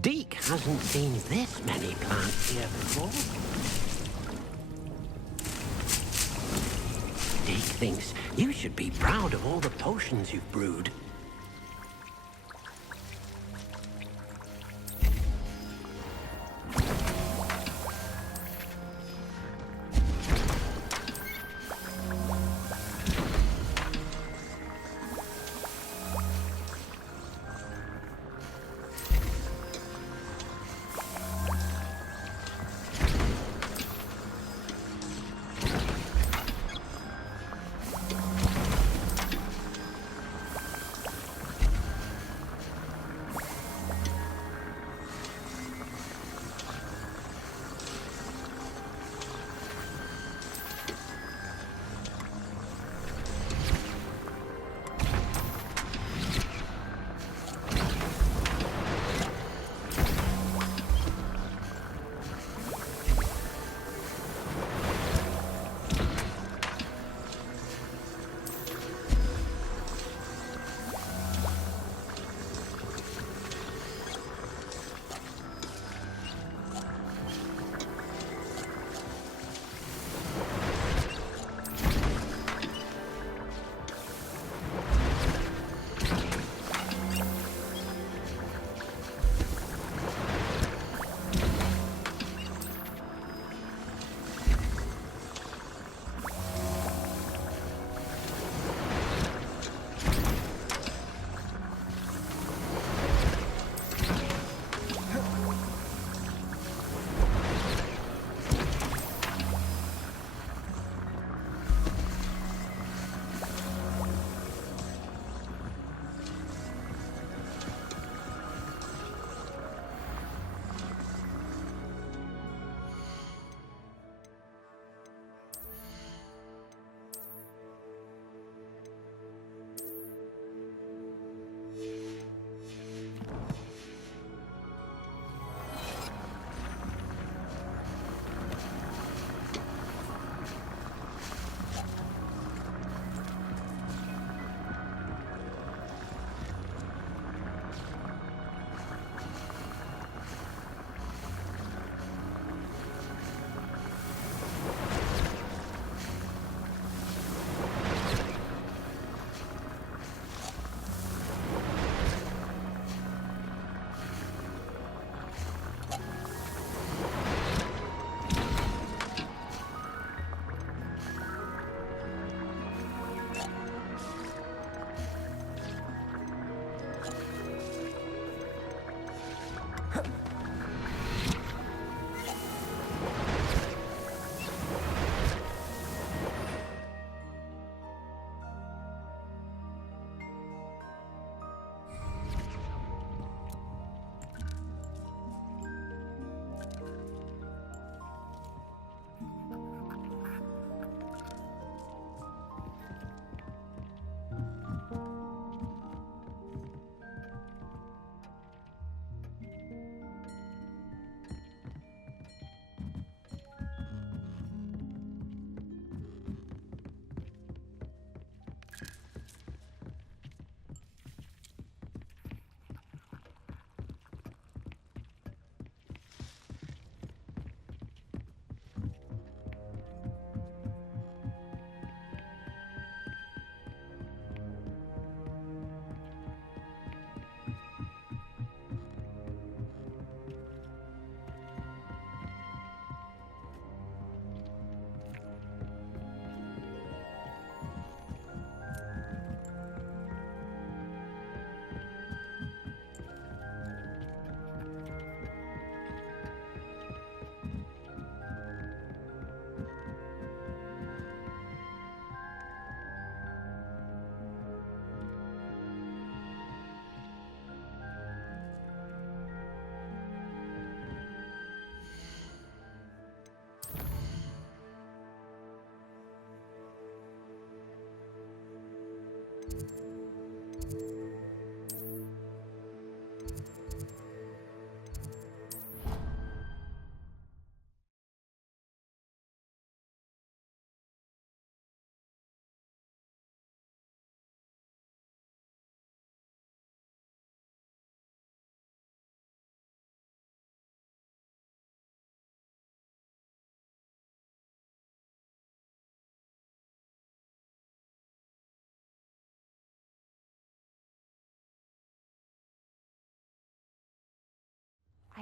Deke hasn't seen this many plants here before. Deke thinks you should be proud of all the potions you've brewed.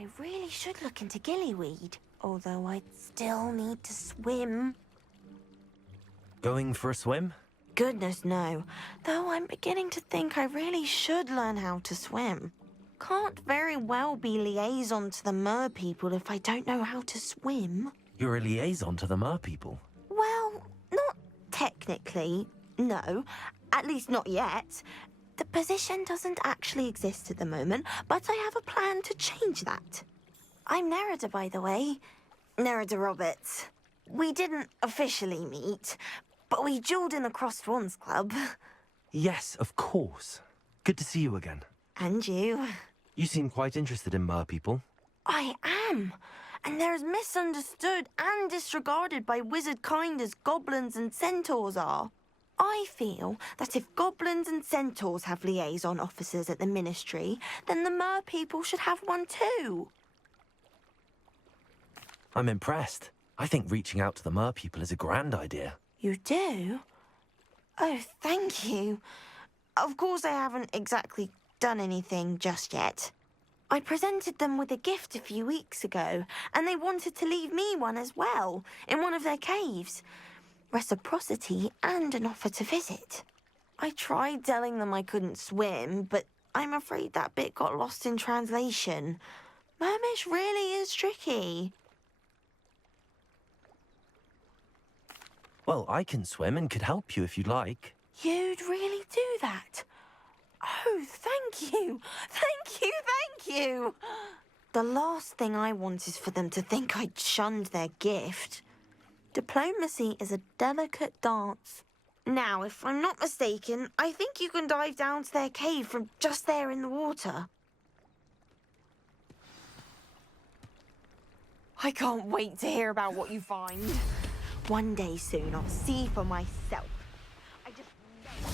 I really should look into gillyweed, although I'd still need to swim. Going for a swim? Goodness, no. Though I'm beginning to think I really should learn how to swim. Can't very well be liaison to the mer people if I don't know how to swim. You're a liaison to the mer people. Well, not technically, no. At least not yet. The position doesn't actually exist at the moment, but I have a plan to change that. I'm Nerida, by the way. Nerida Roberts. We didn't officially meet, but we duelled in the Crossed Swans Club. Yes, of course. Good to see you again. And you. You seem quite interested in mer people. I am. And they're as misunderstood and disregarded by wizard kind as goblins and centaurs are. I feel that if goblins and centaurs have liaison officers at the ministry, then the mer people should have one too. I'm impressed. I think reaching out to the mer people is a grand idea. You do? Oh, thank you. Of course I haven't exactly done anything just yet. I presented them with a gift a few weeks ago, and they wanted to leave me one as well, in one of their caves. Reciprocity and an offer to visit. I tried telling them I couldn't swim, but I'm afraid that bit got lost in translation. Mermish really is tricky. Well, I can swim and could help you if you'd like. You'd really do that? Oh, thank you! Thank you, thank you! The last thing I want is for them to think I'd shunned their gift. Diplomacy is a delicate dance. Now, if I'm not mistaken, I think you can dive down to their cave from just there in the water. I can't wait to hear about what you find. One day soon, I'll see for myself. I just know.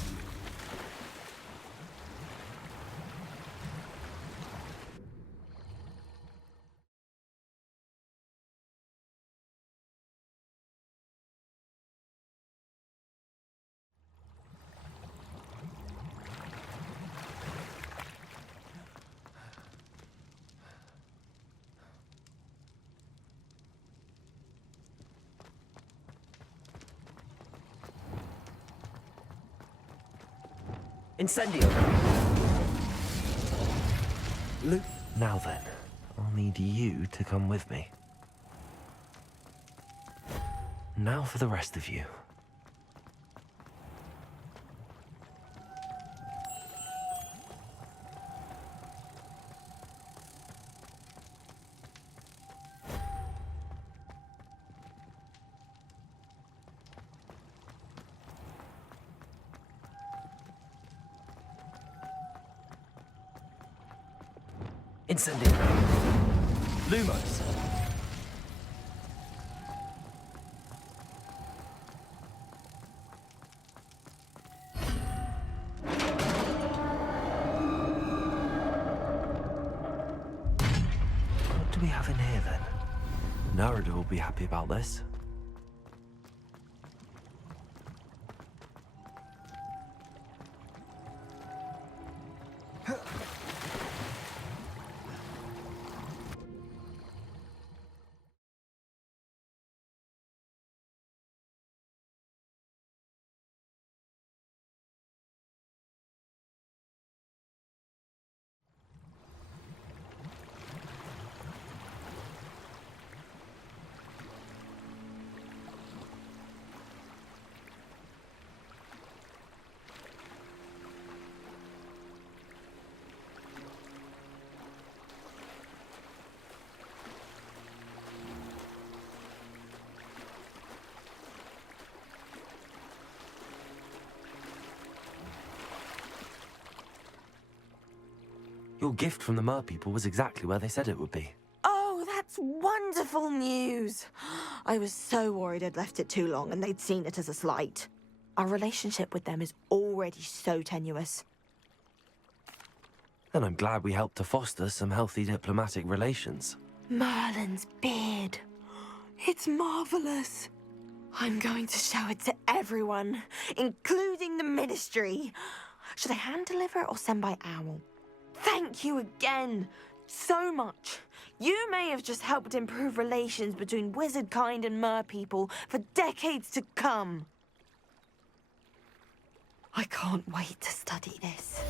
Incendio! Luke, now then, I'll need you to come with me. Now for the rest of you. Incendio! Lumos! What do we have in here then? Nerida will be happy about this. Your gift from the mer people was exactly where they said it would be. Oh, that's wonderful news. I was so worried I'd left it too long and they'd seen it as a slight. Our relationship with them is already so tenuous. Then I'm glad we helped to foster some healthy diplomatic relations. Merlin's beard. It's marvelous. I'm going to show it to everyone, including the ministry. Should I hand deliver it or send by owl? Thank you again. So much. You may have just helped improve relations between wizard kind and mer people for decades to come. I can't wait to study this.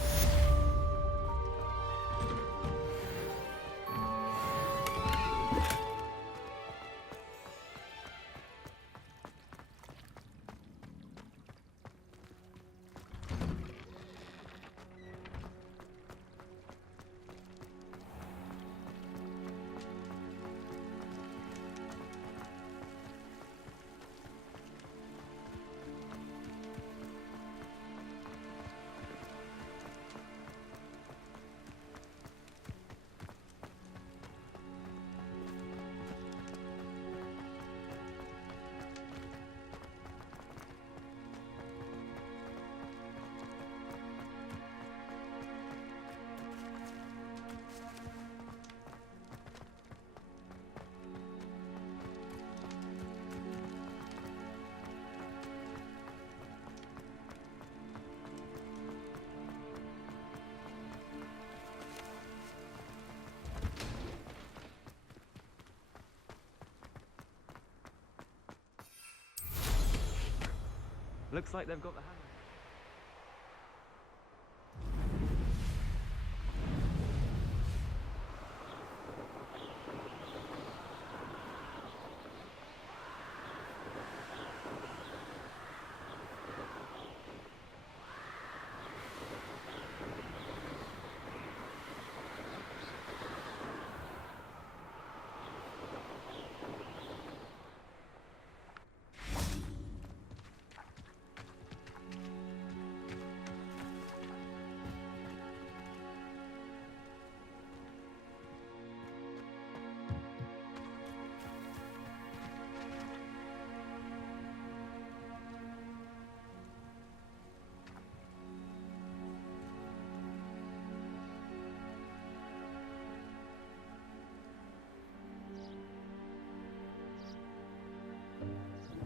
Looks like they've got the hang of it.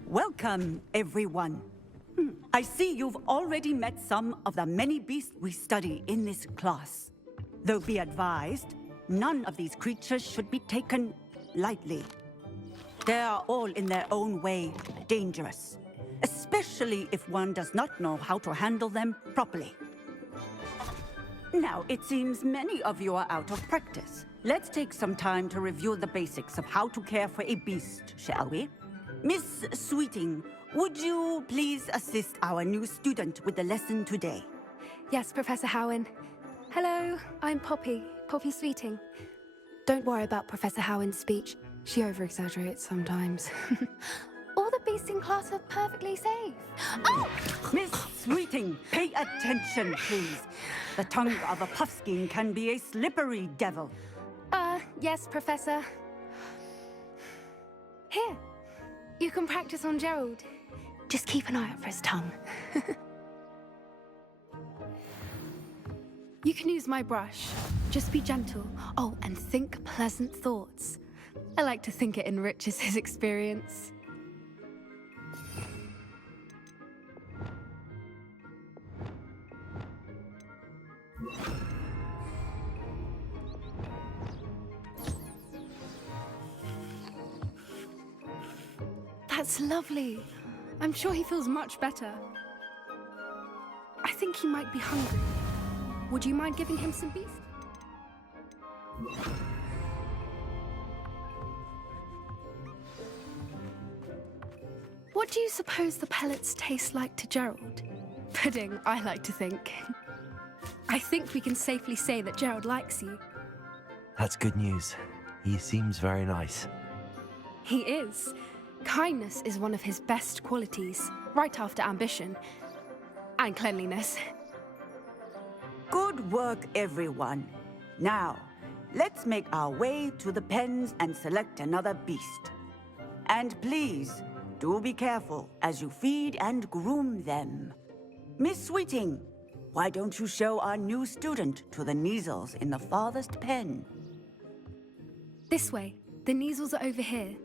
Welcome, everyone. I see you've already met some of the many beasts we study in this class. Though be advised, none of these creatures should be taken lightly. They are all in their own way dangerous, especially if one does not know how to handle them properly. Now, it seems many of you are out of practice. Let's take some time to review the basics of how to care for a beast, shall we? Miss Sweeting, would you please assist our new student with the lesson today? Yes, Professor Howen. Hello, I'm Poppy Sweeting. Don't worry about Professor Howen's speech. She over-exaggerates sometimes. All the beasts in class are perfectly safe. Oh! Miss Sweeting, pay attention, please. The tongue of a puffskein can be a slippery devil. Yes, Professor. Here, you can practice on Gerald. Just keep an eye out for his tongue. You can use my brush. Just be gentle. Oh, and think pleasant thoughts. I like to think it enriches his experience. That's lovely. I'm sure he feels much better. I think he might be hungry. Would you mind giving him some beef? What do you suppose the pellets taste like to Gerald? Pudding, I like to think. I think we can safely say that Gerald likes you. That's good news. He seems very nice. He is. Kindness is one of his best qualities, right after ambition. And cleanliness. Good work, everyone. Now, let's make our way to the pens and select another beast. And please, do be careful as you feed and groom them. Miss Sweeting, why don't you show our new student to the Neasels in the farthest pen? This way. The Neasels are over here.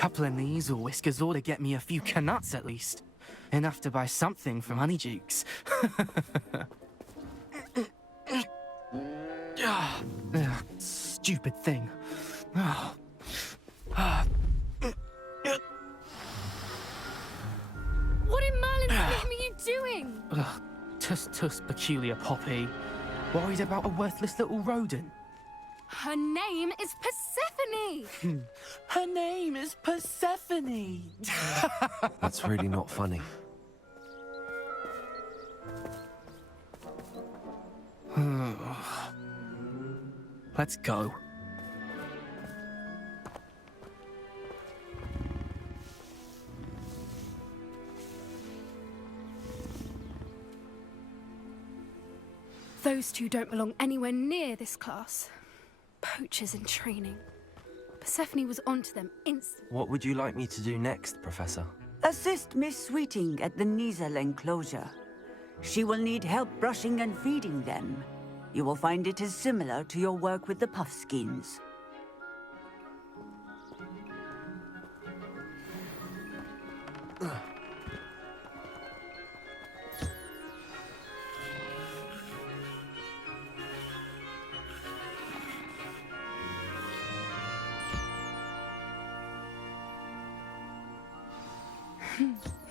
Couple of knees or whiskers ought to get me a few canuts at least. Enough to buy something from Honeydukes. Stupid thing. Oh. What in Merlin's name are you doing? Tuss, peculiar Poppy. Worried about a worthless little rodent? Her name is Persephone! Her name is Persephone! That's really not funny. Let's go. Those two don't belong anywhere near this class. Poachers in training. Persephone was onto them instantly. What would you like me to do next, Professor? Assist Miss Sweeting at the Nizel enclosure. She will need help brushing and feeding them. You will find it is similar to your work with the Puffskins.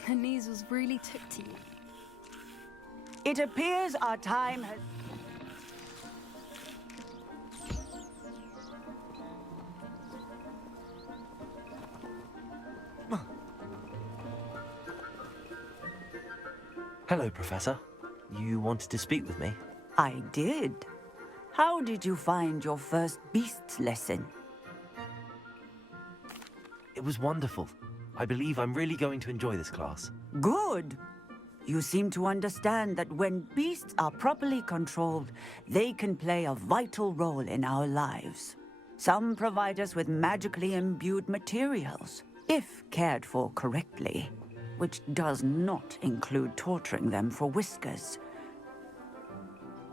Her measles really took to you. It appears our time has... Hello, Professor. You wanted to speak with me? I did. How did you find your first beasts lesson? It was wonderful. I believe I'm really going to enjoy this class. Good. You seem to understand that when beasts are properly controlled, they can play a vital role in our lives. Some provide us with magically imbued materials, if cared for correctly, which does not include torturing them for whiskers.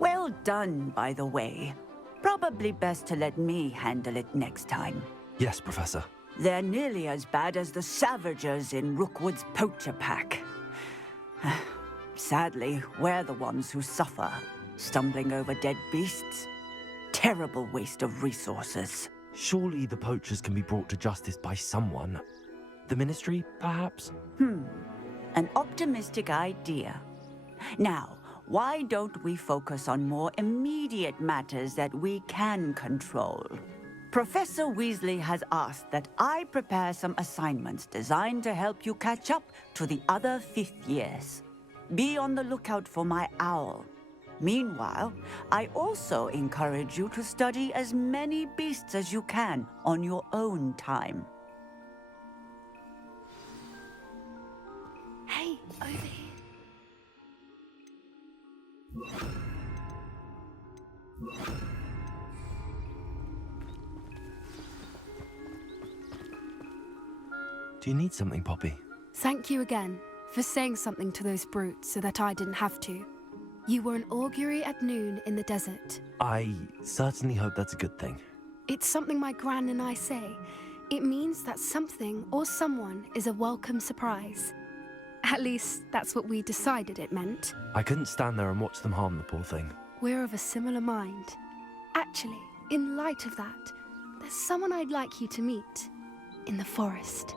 Well done, by the way. Probably best to let me handle it next time. Yes, Professor. They're nearly as bad as the Savagers in Rookwood's poacher pack. Sadly, we're the ones who suffer, stumbling over dead beasts. Terrible waste of resources. Surely the poachers can be brought to justice by someone. The Ministry, perhaps? An optimistic idea. Now, why don't we focus on more immediate matters that we can control? Professor Weasley has asked that I prepare some assignments designed to help you catch up to the other 5th years. Be on the lookout for my owl. Meanwhile, I also encourage you to study as many beasts as you can on your own time. Hey, over here. Do you need something, Poppy? Thank you again for saying something to those brutes so that I didn't have to. You were an augury at noon in the desert. I certainly hope that's a good thing. It's something my gran and I say. It means that something or someone is a welcome surprise. At least, that's what we decided it meant. I couldn't stand there and watch them harm the poor thing. We're of a similar mind. Actually, in light of that, there's someone I'd like you to meet. In the forest.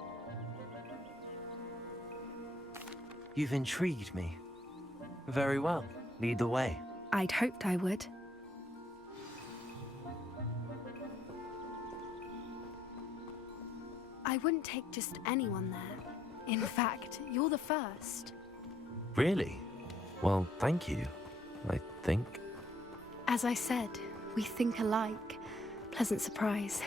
You've intrigued me. Very well. Lead the way. I'd hoped I would. I wouldn't take just anyone there. In fact, you're the first. Really? Well, thank you, I think. As I said, we think alike. Pleasant surprise.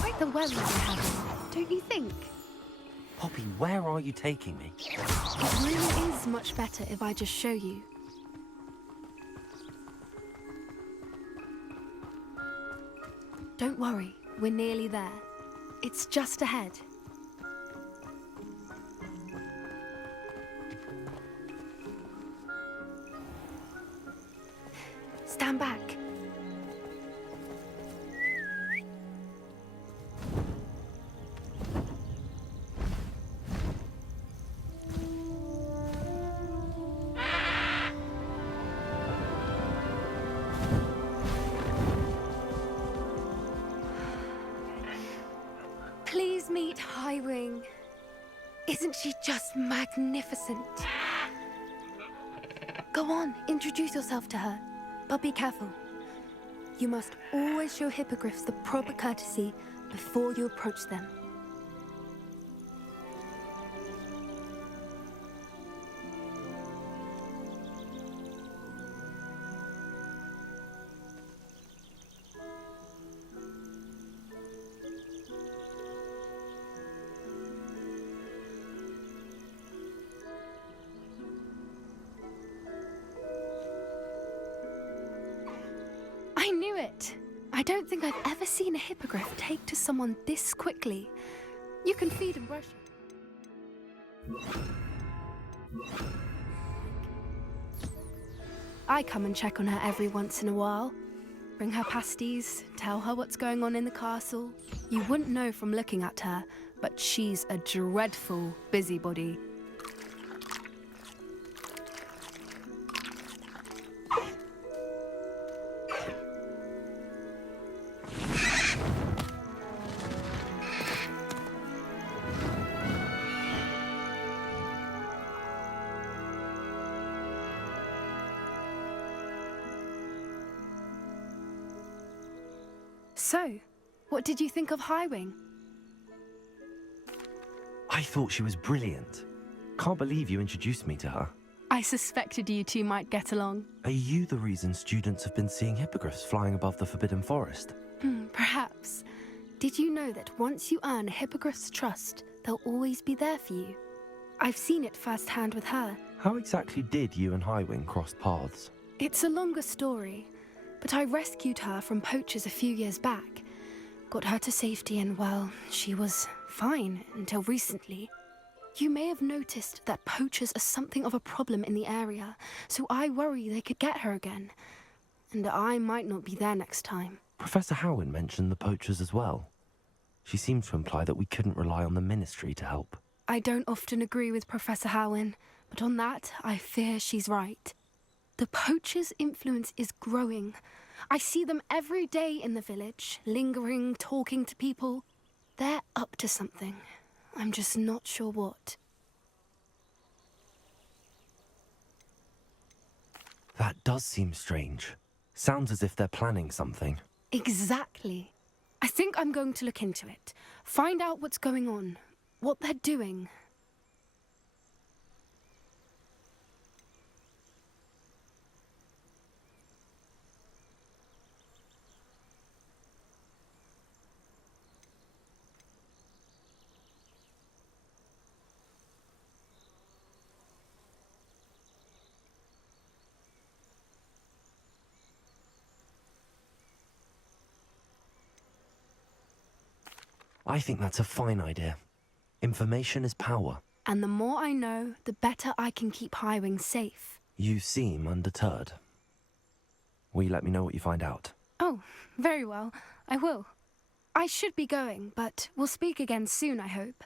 Quite the weather we're having, don't you think? Poppy, where are you taking me? It really is much better if I just show you. Don't worry, we're nearly there. It's just ahead. stand back. Please meet Highwing. Isn't she just magnificent? Go on, introduce yourself to her. But be careful. You must always show hippogriffs the proper courtesy before you approach them. I knew it! I don't think I've ever seen a hippogriff take to someone this quickly. You can feed and brush it. I come and check on her every once in a while. Bring her pasties, tell her what's going on in the castle. You wouldn't know from looking at her, but she's a dreadful busybody. So, what did you think of Highwing? I thought she was brilliant. Can't believe you introduced me to her. I suspected you two might get along. Are you the reason students have been seeing hippogriffs flying above the Forbidden Forest? Perhaps. Did you know that once you earn a hippogriff's trust, they'll always be there for you? I've seen it firsthand with her. How exactly did you and Highwing cross paths? It's a longer story, but I rescued her from poachers a few years back. Got her to safety and, well, she was fine until recently. You may have noticed that poachers are something of a problem in the area, so I worry they could get her again. And I might not be there next time. Professor Howin mentioned the poachers as well. She seemed to imply that we couldn't rely on the Ministry to help. I don't often agree with Professor Howin, but on that, I fear she's right. The poachers' influence is growing. I see them every day in the village, lingering, talking to people. They're up to something. I'm just not sure what. That does seem strange. Sounds as if they're planning something. Exactly. I think I'm going to look into it. Find out what's going on, what they're doing. I think that's a fine idea. Information is power. And the more I know, the better I can keep Highwing safe. You seem undeterred. Will you let me know what you find out? Oh, very well. I will. I should be going, but we'll speak again soon, I hope.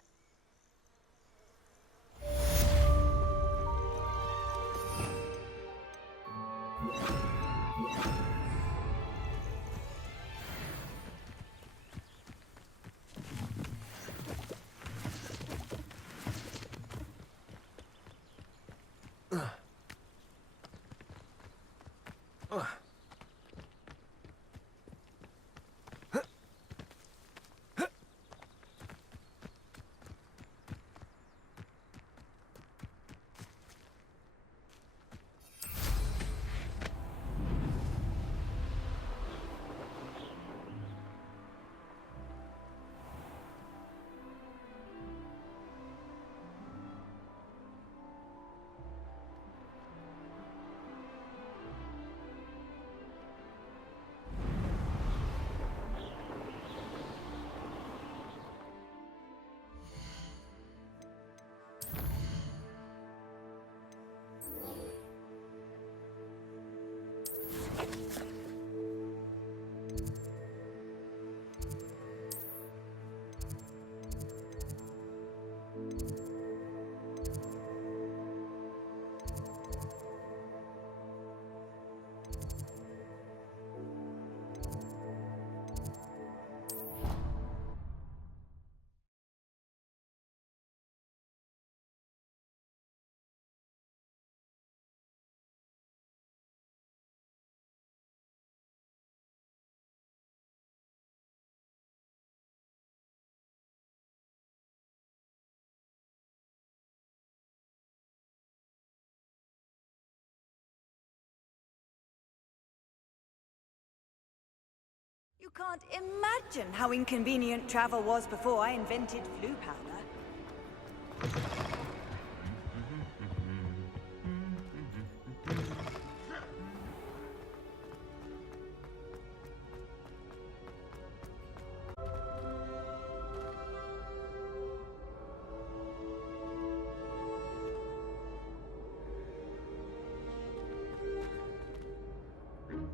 You can't imagine how inconvenient travel was before I invented flu powder.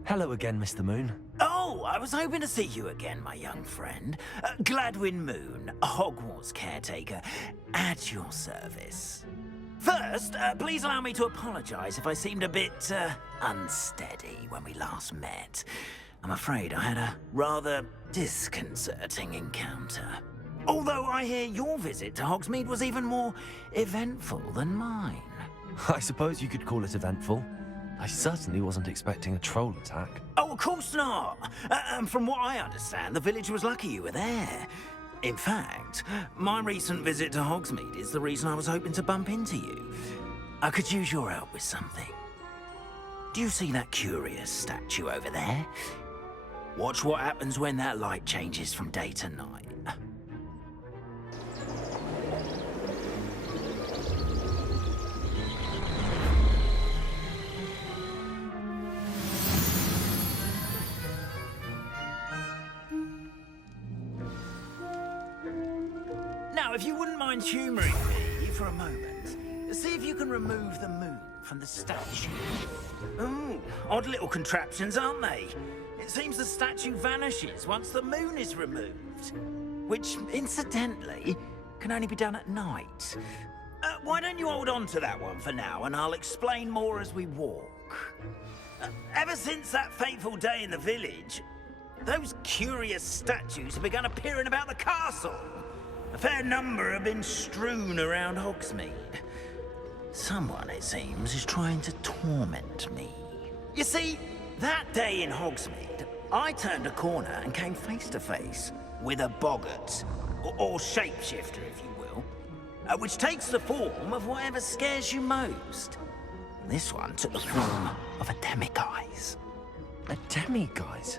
Hello again, Mr. Moon. Oh, I was hoping to see you again, my young friend. Gladwin Moon, Hogwarts caretaker, at your service. First, please allow me to apologize if I seemed a bit, unsteady when we last met. I'm afraid I had a rather disconcerting encounter. Although I hear your visit to Hogsmeade was even more eventful than mine. I suppose you could call it eventful. I certainly wasn't expecting a troll attack. Oh, of course not. From what I understand, the village was lucky you were there. In fact, my recent visit to Hogsmeade is the reason I was hoping to bump into you. I could use your help with something. Do you see that curious statue over there? Watch what happens when that light changes from day to night. Now, if you wouldn't mind humouring me for a moment, see if you can remove the moon from the statue. Ooh, odd little contraptions, aren't they? It seems the statue vanishes once the moon is removed. Which, incidentally, can only be done at night. Why don't you hold on to that one for now, and I'll explain more as we walk. Ever since that fateful day in the village, those curious statues have begun appearing about the castle. A fair number have been strewn around Hogsmeade. Someone, it seems, is trying to torment me. You see, that day in Hogsmeade, I turned a corner and came face to face with a boggart, or shapeshifter, if you will, which takes the form of whatever scares you most. This one took the form of a demiguise. A demiguise?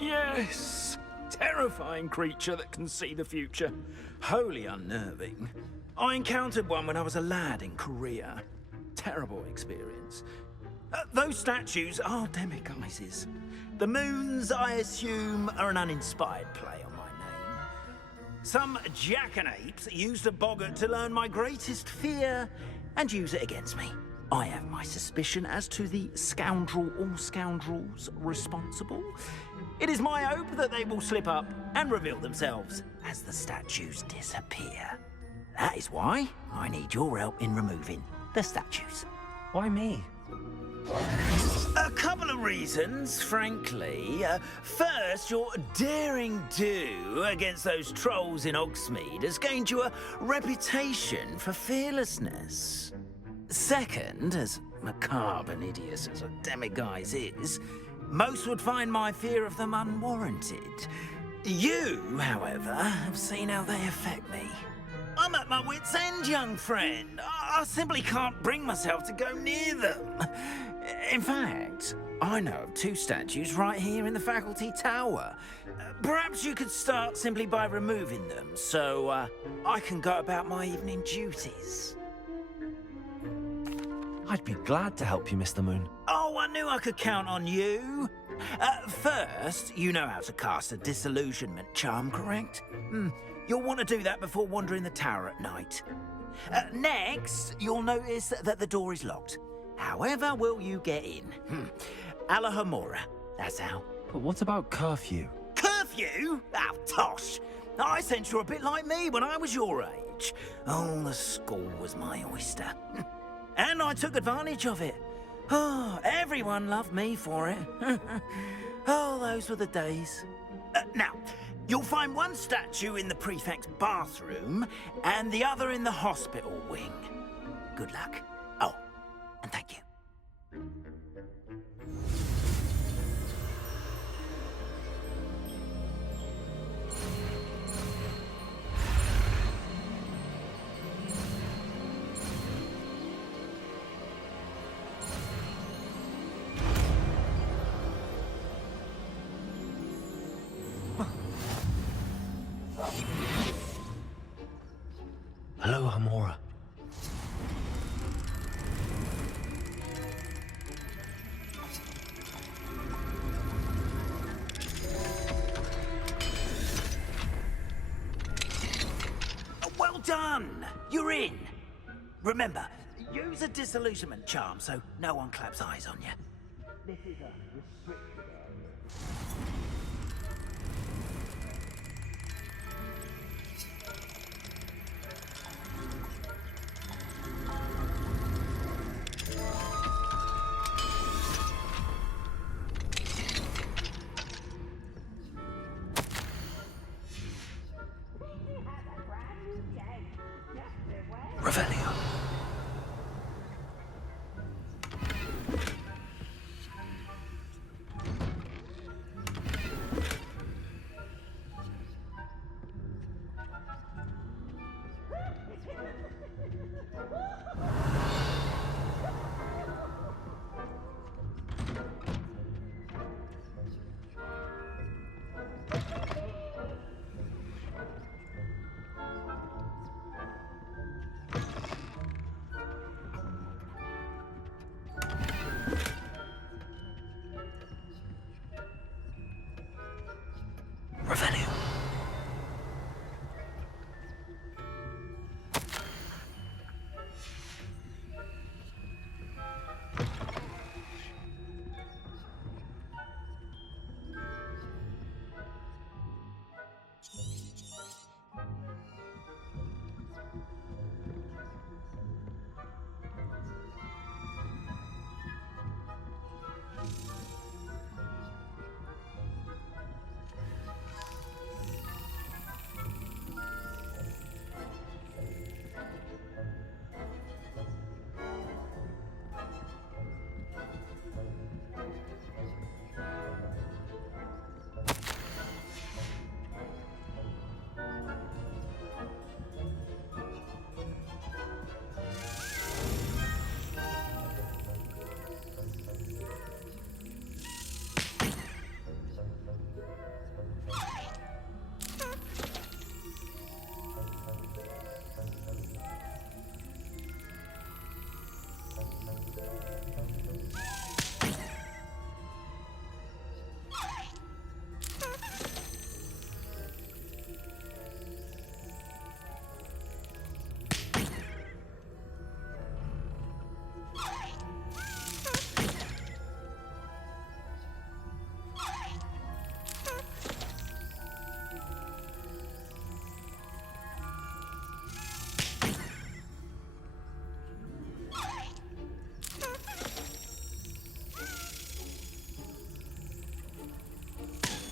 Yes! Terrifying creature that can see the future. Wholly unnerving. I encountered one when I was a lad in Korea. Terrible experience. Those statues are demiguises. The moons, I assume, are an uninspired play on my name. Some jackanapes used a boggart to learn my greatest fear and use it against me. I have my suspicion as to the scoundrel or scoundrels responsible. It is my hope that they will slip up and reveal themselves as the statues disappear. That is why I need your help in removing the statues. Why me? A couple of reasons, frankly. First, your daring do against those trolls in Hogsmeade has gained you a reputation for fearlessness. Second, as macabre and hideous as a demiguise is, most would find my fear of them unwarranted. You, however, have seen how they affect me. I'm at my wit's end, young friend. I simply can't bring myself to go near them. In fact, I know of two statues right here in the faculty tower. Perhaps you could start simply by removing them, so I can go about my evening duties. I'd be glad to help you, Mr. Moon. Oh, I knew I could count on you. First, you know how to cast a disillusionment charm, correct? You'll want to do that before wandering the tower at night. Next, you'll notice that the door is locked. However will you get in? Alahomora, that's how. But what about curfew? Curfew? Oh, tosh. I sense you're a bit like me when I was your age. Oh, the school was my oyster. And I took advantage of it. Oh, everyone loved me for it. Oh, those were the days. Now, you'll find one statue in the prefect's bathroom and the other in the hospital wing. Good luck. Oh, and thank you. Hello, Hamora. Well done! You're in. Remember, use a disillusionment charm so no one claps eyes on you. This is a restricted area. Revelio. Revelio.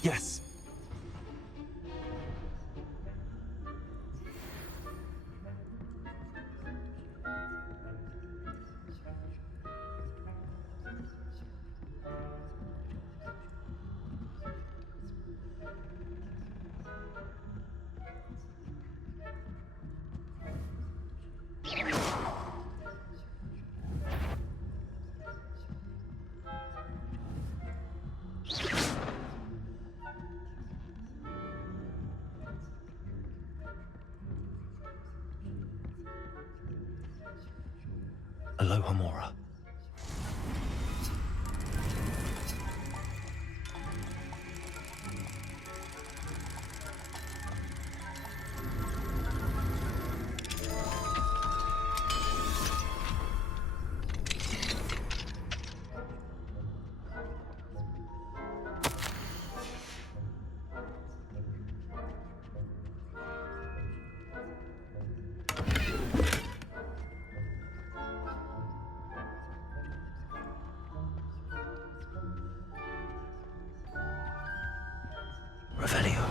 Yes. Aloha Mora. Revelio.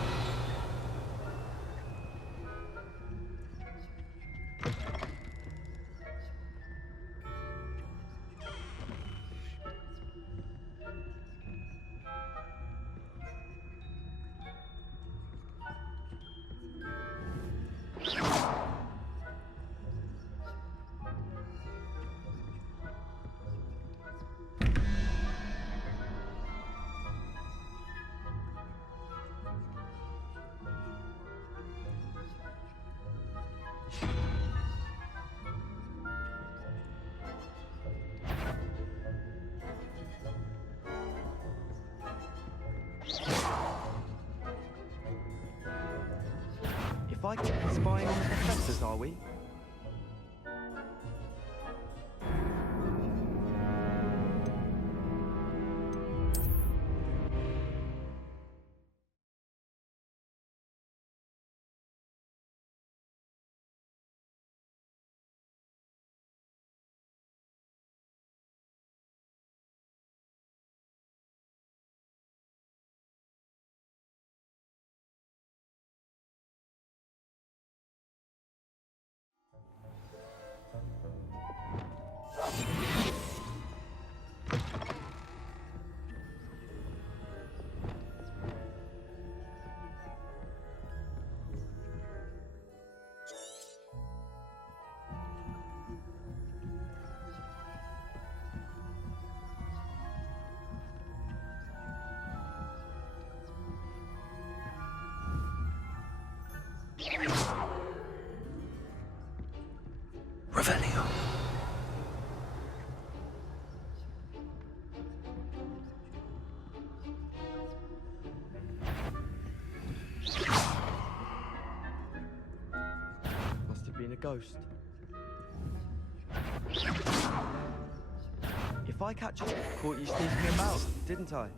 If I keep spying on the professors, are we? Revelio. Must have been a ghost. If I catch it, caught you sneaking about, didn't I?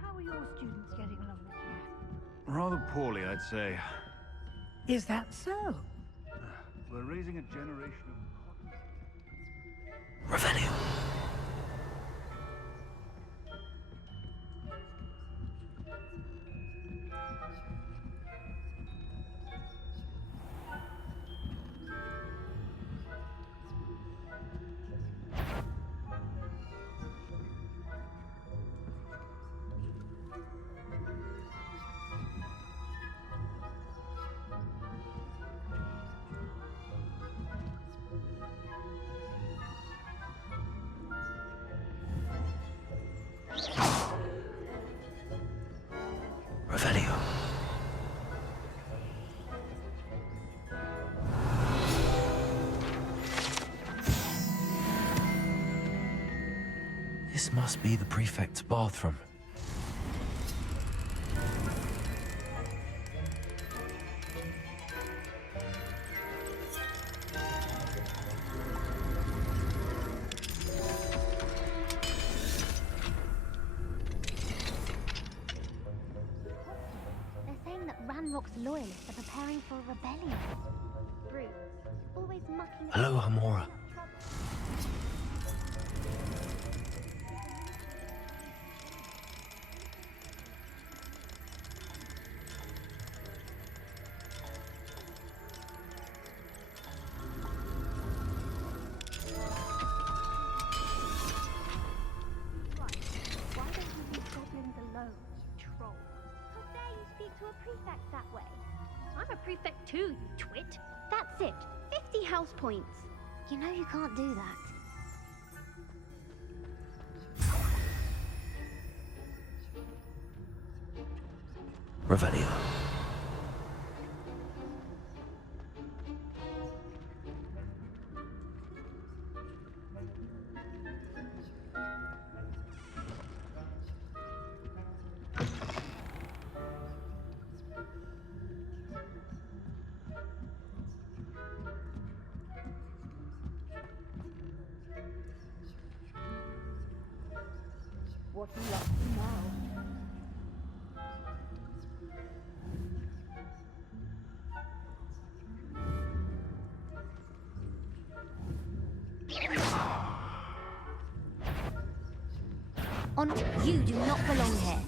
How are your students getting along this year? Rather poorly, I'd say. Is that so? We're raising a generation of... Revelio. Revelio. This must be the prefect's bathroom. They're saying that Ranrock's loyalists are preparing for a rebellion. Brutes, always mucking. Hello, Hamora. Why don't you leave goblins alone, you troll? How dare you speak to a prefect prefect too, you twit. That's it. 50 house points. You know you can't do that. Revelio. What are you up to now? You do not belong here.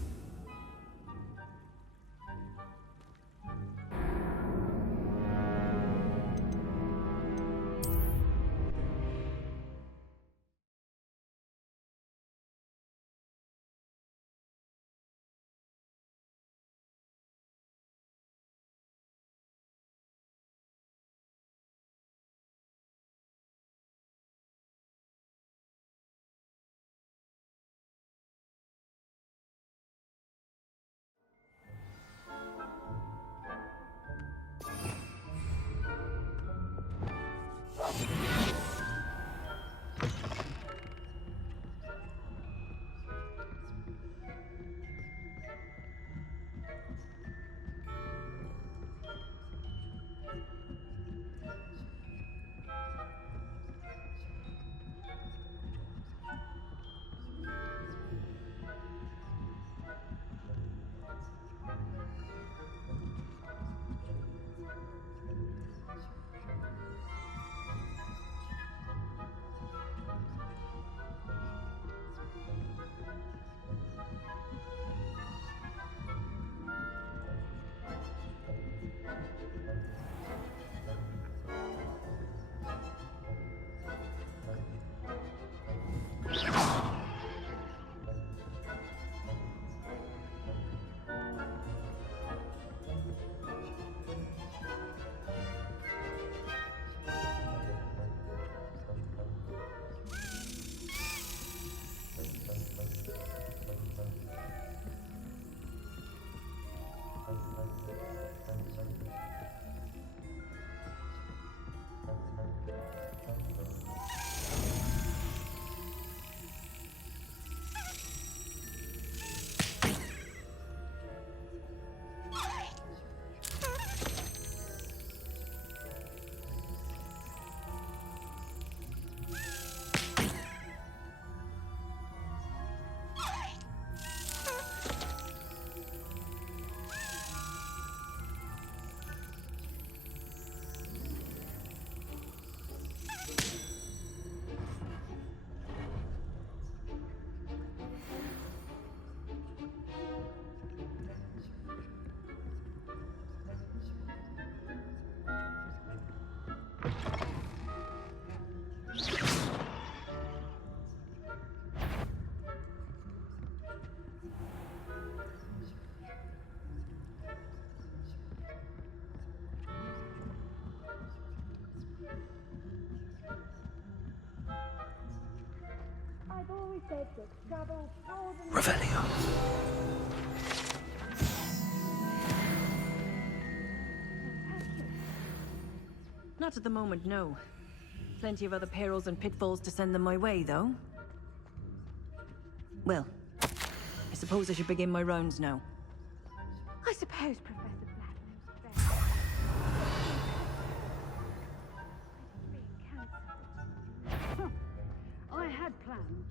Revelio. Not at the moment, no. Plenty of other perils and pitfalls to send them my way, though. Well, I suppose I should begin my rounds now. I suppose Professor Black knows best. I had plans.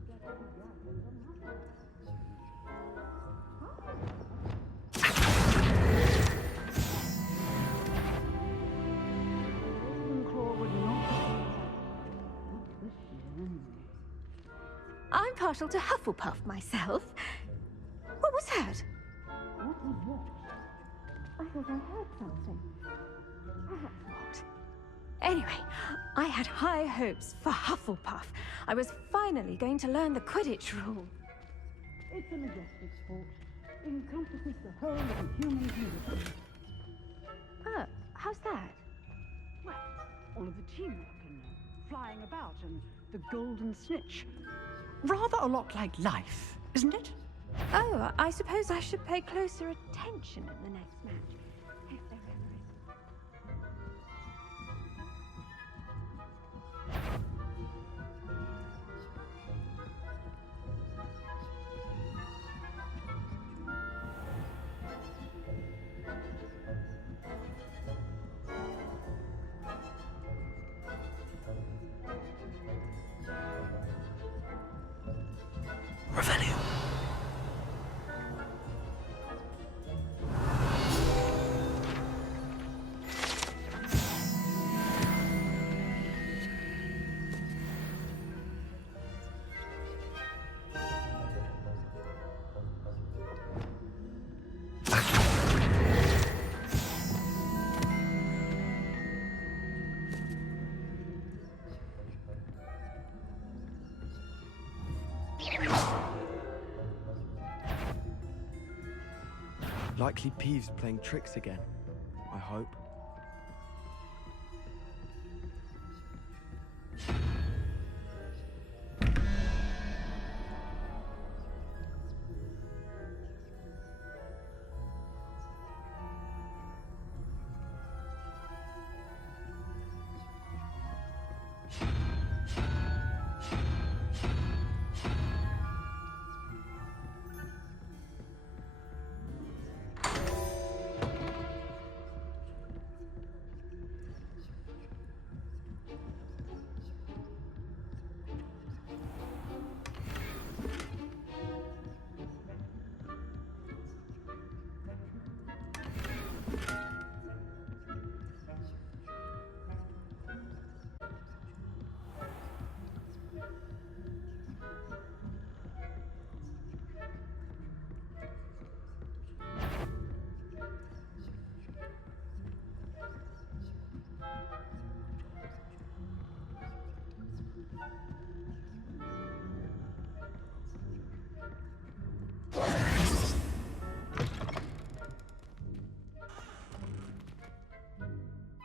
I'm partial to Hufflepuff myself. What was that? What was what? I thought I heard something. Perhaps not. Anyway, I had high hopes for Hufflepuff. I was finally going to learn the Quidditch rule. It's a majestic sport. Encompasses the whole of the human condition. How's that? Well, all of the teamwork and flying about and the golden snitch. Rather a lot like life, isn't it? Oh, I suppose I should pay closer attention in the next match. If there ever is. Revelio. Likely Peeves playing tricks again, I hope.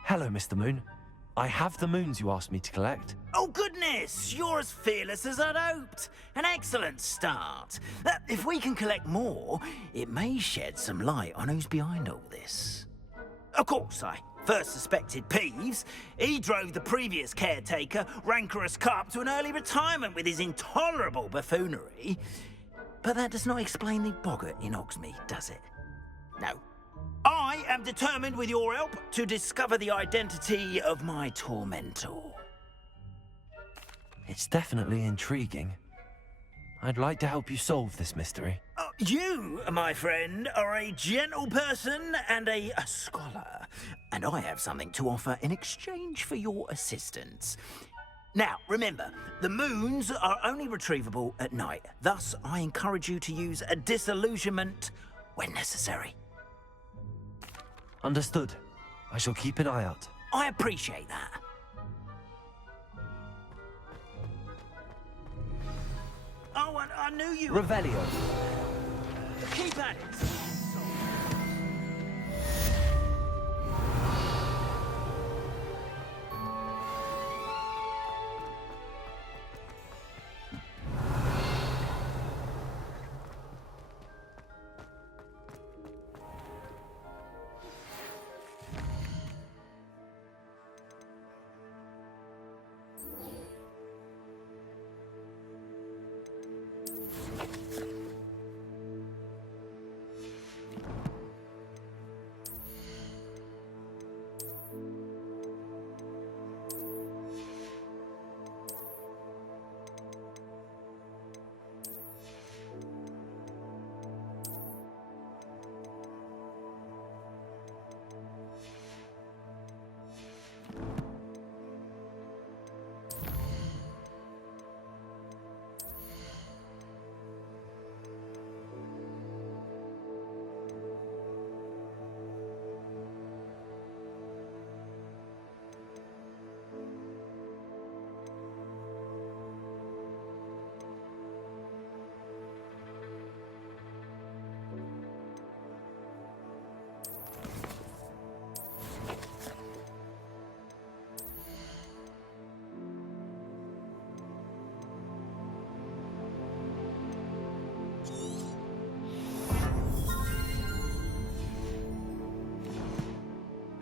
Hello, Mr. Moon. I have the moons you asked me to collect. Oh, goodness! You're as fearless as I'd hoped. An excellent start. If we can collect more, it may shed some light on who's behind all this. Of course, I first suspected Peeves. He drove the previous caretaker, Rancorous Carp, to an early retirement with his intolerable buffoonery. But that does not explain the boggart in Hogsmeade, does it? No. I am determined, with your help, to discover the identity of my tormentor. It's definitely intriguing. I'd like to help you solve this mystery. You, my friend, are a gentle person and a scholar, and I have something to offer in exchange for your assistance. Now, remember, the moons are only retrievable at night. Thus, I encourage you to use a disillusionment when necessary. Understood. I shall keep an eye out. I appreciate that. Oh, I knew you... Revelio. Keep at it.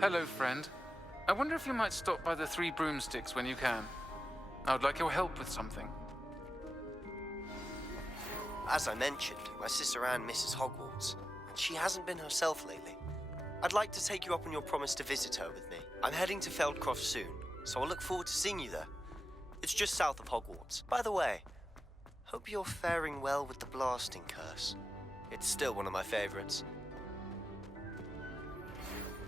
Hello, friend. I wonder if you might stop by the Three Broomsticks when you can. I would like your help with something. As I mentioned, my sister Anne misses Hogwarts, and she hasn't been herself lately. I'd like to take you up on your promise to visit her with me. I'm heading to Feldcroft soon, so I'll look forward to seeing you there. It's just south of Hogwarts. By the way, hope you're faring well with the blasting curse. It's still one of my favorites.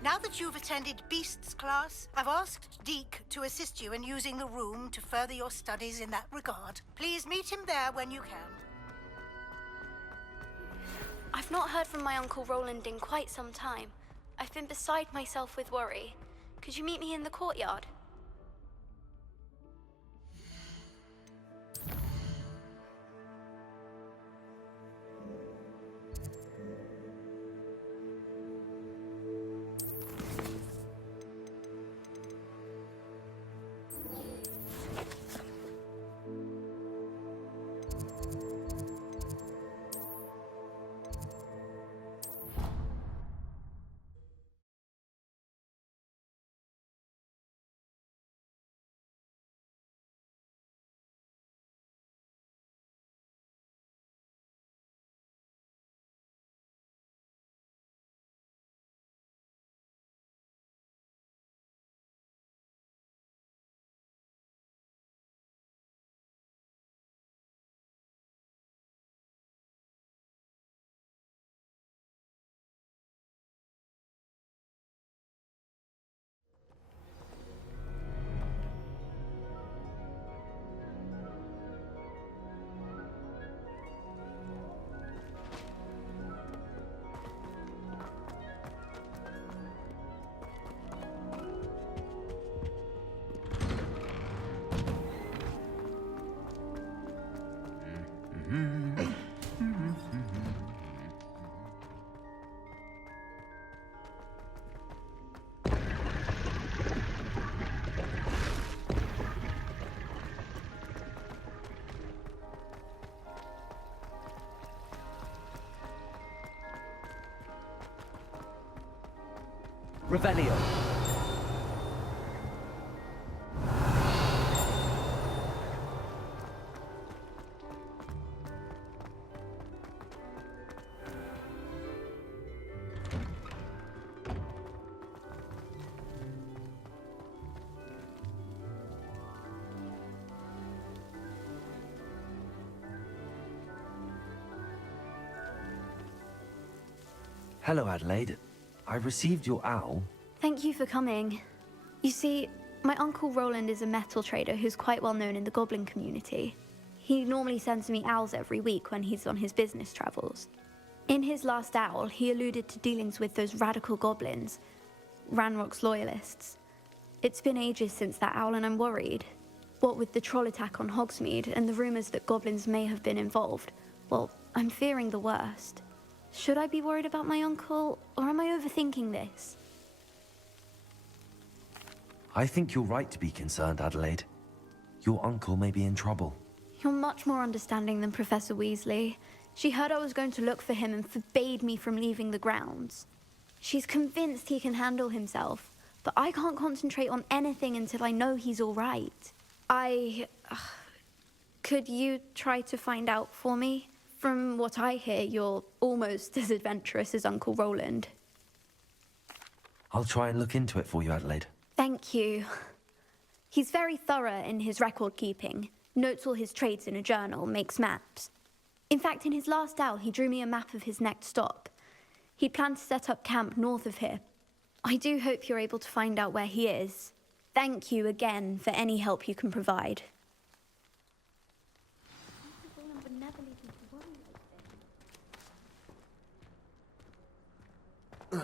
Now that you've attended Beasts class, I've asked Deke to assist you in using the room to further your studies in that regard. Please meet him there when you can. I've not heard from my Uncle Roland in quite some time. I've been beside myself with worry. Could you meet me in the courtyard? Revelio. Hello, Adelaide. I received your owl. Thank you for coming. You see, my Uncle Roland is a metal trader who's quite well known in the goblin community. He normally sends me owls every week when he's on his business travels. In his last owl, he alluded to dealings with those radical goblins, Ranrock's loyalists. It's been ages since that owl and I'm worried. What with the troll attack on Hogsmeade and the rumors that goblins may have been involved, well, I'm fearing the worst. Should I be worried about my uncle, or am I overthinking this? I think you're right to be concerned, Adelaide. Your uncle may be in trouble. You're much more understanding than Professor Weasley. She heard I was going to look for him and forbade me from leaving the grounds. She's convinced he can handle himself, but I can't concentrate on anything until I know he's all right. Could you try to find out for me? From what I hear, you're almost as adventurous as Uncle Roland. I'll try and look into it for you, Adelaide. Thank you. He's very thorough in his record keeping, notes all his trades in a journal, makes maps. In fact, in his last owl, he drew me a map of his next stop. He planned to set up camp north of here. I do hope you're able to find out where he is. Thank you again for any help you can provide. Ugh.